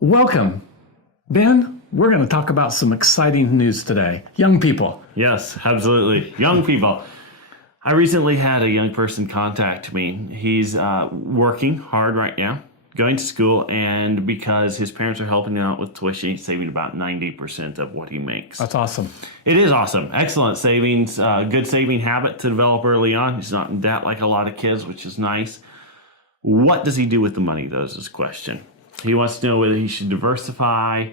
Welcome. Ben, we're going to talk about some exciting news today. Young people. Yes, absolutely. Young people. I recently had a young person contact me. He's working hard right now, going to school, and because his parents are helping him out with tuition, he's saving about 90% of what he makes. That's awesome. It is awesome. Excellent savings, good saving habit to develop early on. He's not in debt like a lot of kids, which is nice. What does he do with the money, though, is his question. He wants to know whether he should diversify,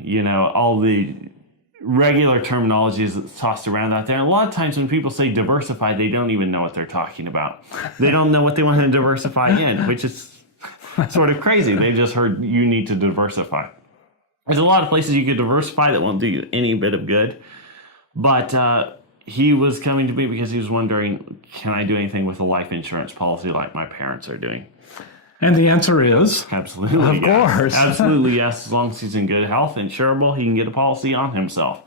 all the regular terminology that's tossed around out there. And a lot of times when people say diversify, they don't even know what they're talking about. They don't know what they want to diversify in, which is sort of crazy. They just heard you need to diversify. There's a lot of places you could diversify that won't do you any bit of good. But he was coming to me because he was wondering, can I do anything with a life insurance policy like my parents are doing? And the answer is? Absolutely, of yes. course. Absolutely, yes. As long as he's in good health, insurable, he can get a policy on himself.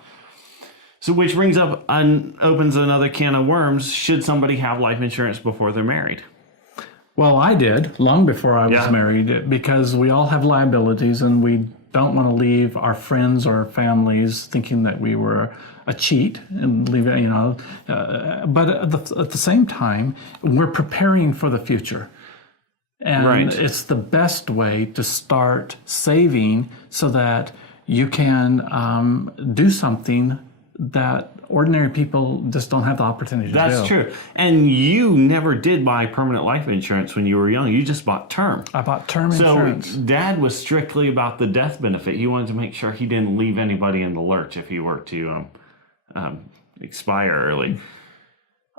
So which brings up and opens another can of worms. Should somebody have life insurance before they're married? Well, I did long before I was married, because we all have liabilities and we don't want to leave our friends or families thinking that we were a cheat and leave it, but at the same time, we're preparing for the future. And it's the best way to start saving so that you can do something that ordinary people just don't have the opportunity to do. That's true. And you never did buy permanent life insurance when you were young. You just bought term. I bought term insurance. So Dad was strictly about the death benefit. He wanted to make sure he didn't leave anybody in the lurch if he were to expire early.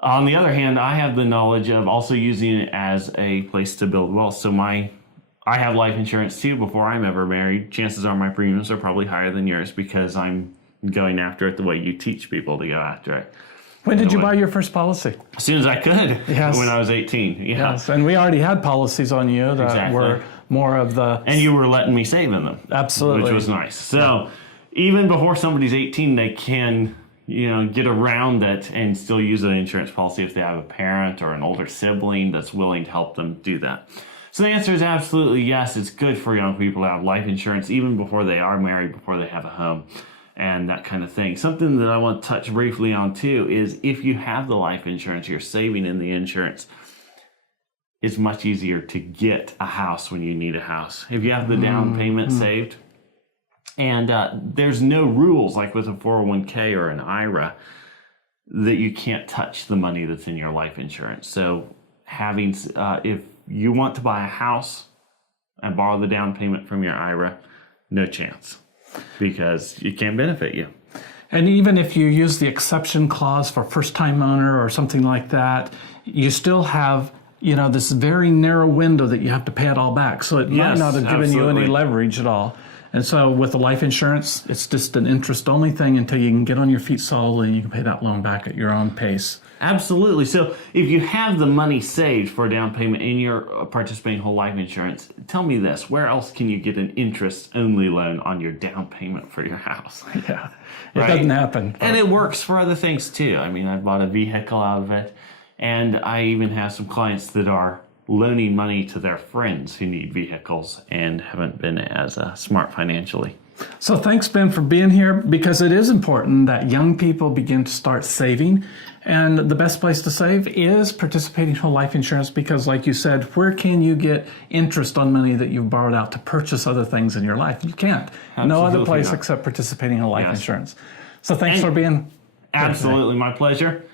On the other hand, I have the knowledge of also using it as a place to build wealth. So I have life insurance too before I'm ever married. Chances are my premiums are probably higher than yours because I'm going after it the way you teach people to go after it. When did you buy your first policy? As soon as I could, when I was 18. Yeah. Yes, and we already had policies on you that were more of the... And you were letting me save in them. Absolutely. Which was nice. So even before somebody's 18, they can... get around it and still use an insurance policy if they have a parent or an older sibling that's willing to help them do that. So the answer is absolutely yes. It's good for young people to have life insurance even before they are married, before they have a home, and that kind of thing. Something that I want to touch briefly on too is if you have the life insurance, you're saving in the insurance, it's much easier to get a house when you need a house. If you have the down payment saved, and there's no rules like with a 401k or an IRA that you can't touch the money that's in your life insurance. So having, if you want to buy a house and borrow the down payment from your IRA, no chance, because it can't benefit you. And even if you use the exception clause for first-time owner or something like that, you still have this very narrow window that you have to pay it all back. So it might not have given you any leverage at all. And so with the life insurance, it's just an interest-only thing until you can get on your feet solidly and you can pay that loan back at your own pace. Absolutely. So if you have the money saved for a down payment in your participating whole life insurance, tell me this, where else can you get an interest-only loan on your down payment for your house? Yeah, it doesn't happen. And it works for other things too. I mean, I bought a vehicle out of it, and I even have some clients that are loaning money to their friends who need vehicles and haven't been as smart financially. So thanks, Ben, for being here, because it is important that young people begin to start saving. And the best place to save is participating whole life insurance, because like you said, where can you get interest on money that you've borrowed out to purchase other things in your life? You can't. Absolutely no other place not. Except participating whole life insurance. So thanks for being here. Absolutely, my pleasure.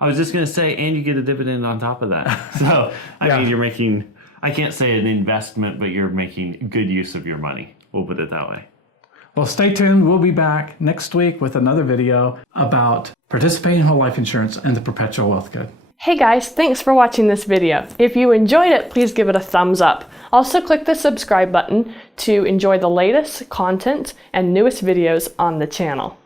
I was just going to say, and you get a dividend on top of that. So, I mean, you're making, I can't say an investment, but you're making good use of your money. We'll put it that way. Well, stay tuned. We'll be back next week with another video about participating whole life insurance and the perpetual wealth code. Hey guys, thanks for watching this video. If you enjoyed it, please give it a thumbs up. Also click the subscribe button to enjoy the latest content and newest videos on the channel.